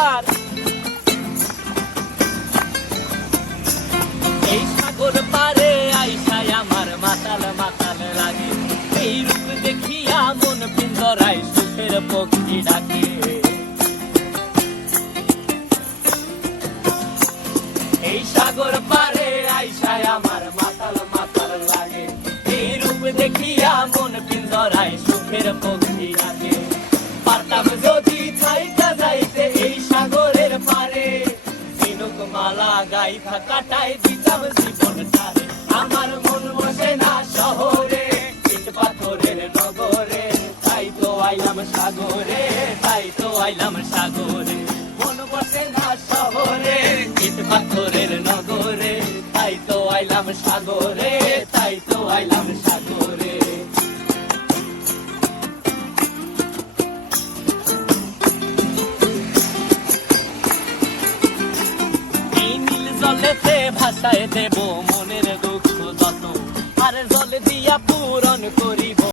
আমার। এই সাগর পারে আইসায় আমার মাতাল মাতাল লাগে, এই রূপ দেখিয়া মন পিঞ্জরায় সুখের পক্ষী ডাকে। এই সাগর পারে আইসায় আমার মাতাল মাতাল লাগে, এই রূপ দেখিয়া মন পিঞ্জরায় সুখের পক্ষী ডাকে। পারতাম যদি থাইকা যাইতে এই সাগরের পারে, ঝিনুক মালা গাইথা কাটাই দিতাম জীবনটারে। আমার মন বসে না শহরে, ইট পাথরের নগরে, তাই তো আইলাম সাগরে, তাই তো আইলাম সাগরে। মন বসে না শহরে, ইট পাথরের নগরে, তাই তো আইলাম সাগরে, তাই তো আইলাম সাগরে। জলেতে ভাসায় দেব মনের দুঃখ যত, আর জল দিয়া পূরণ করিব